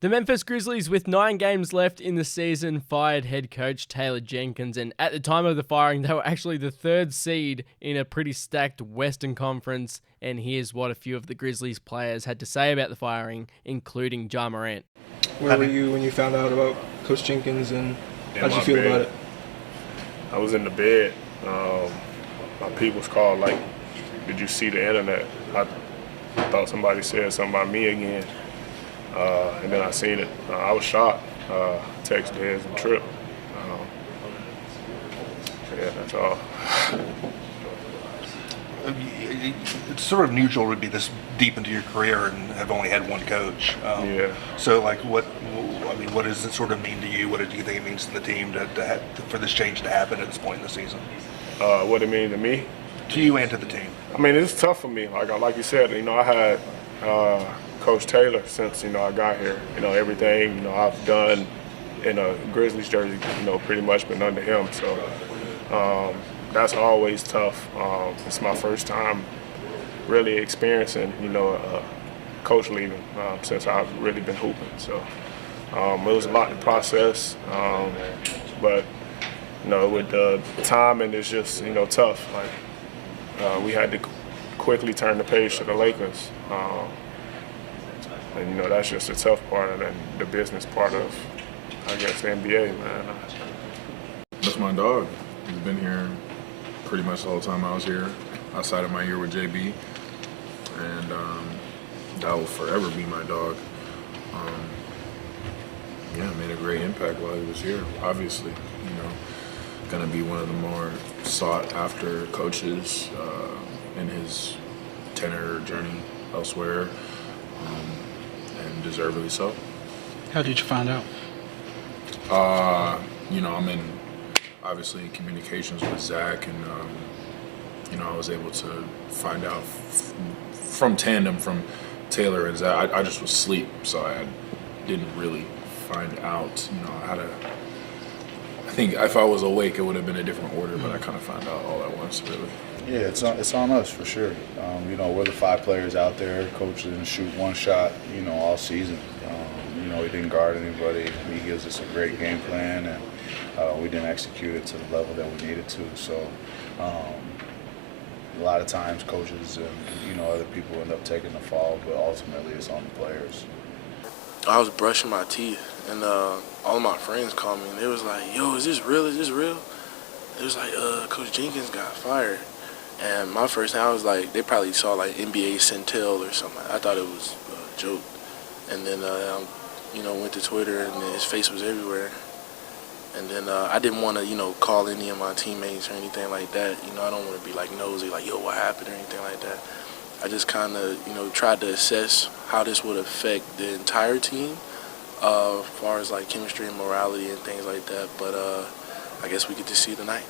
The Memphis Grizzlies, with 9 games left in the season, fired head coach Taylor Jenkins, and at the time of the firing, they were actually the 3rd seed in a pretty stacked Western Conference, and here's what a few of the Grizzlies players had to say about the firing, including Ja Morant. Where were you when you found out about Coach Jenkins, and how did you feel about it? I was in the bed. My people's called, like, did you see the internet? I thought somebody said something about me again. And then I seen it. I was shocked. Texted his and Trip. Yeah, that's all. It's sort of unusual to be this deep into your career and have only had one coach. Yeah. So, like, what does it sort of mean to you? What do you think it means to the team for this change to happen at this point in the season? What it mean to me? To you and to the team. I mean, it's tough for me. Like you said, I had Coach Taylor since I got here. Everything I've done in a Grizzlies jersey, pretty much been under him. So that's always tough. It's my first time really experiencing a coach leaving since I've really been hooping. So it was a lot to process, but with the timing, it's just tough. Like we had to quickly turn the page to the Lakers. And that's just the tough part and the business part of, I guess, the NBA, man. That's my dog. He's been here pretty much the whole time I was here, outside of my year with JB. And that will forever be my dog. Made a great impact while he was here, obviously. Gonna be one of the more sought after coaches in his tenure journey elsewhere, and deservedly so. How did you find out? I'm in obviously in communications with Zach, and I was able to find out from tandem from Taylor and Zach. I just was asleep, so I didn't really find out how to. I think if I was awake, it would have been a different order, but I kind of found out all at once, really. Yeah, it's on us for sure. We're the 5 players out there. Coach didn't shoot one shot, all season. He didn't guard anybody. He gives us a great game plan, and we didn't execute it to the level that we needed to. So a lot of times coaches and other people end up taking the fall, but ultimately it's on the players. I was brushing my teeth, and all of my friends called me, and they was like, "Yo, is this real? Is this real?" It was like, Coach Jenkins got fired. And my first thing, I was like, they probably saw like NBA Centel or something. I thought it was a joke. And then, went to Twitter, and his face was everywhere. And then I didn't want to, call any of my teammates or anything like that. I don't want to be like nosy, like, yo, what happened or anything like that. I just kind of, tried to assess how this would affect the entire team as far as like chemistry and morality and things like that. But I guess we get to see tonight.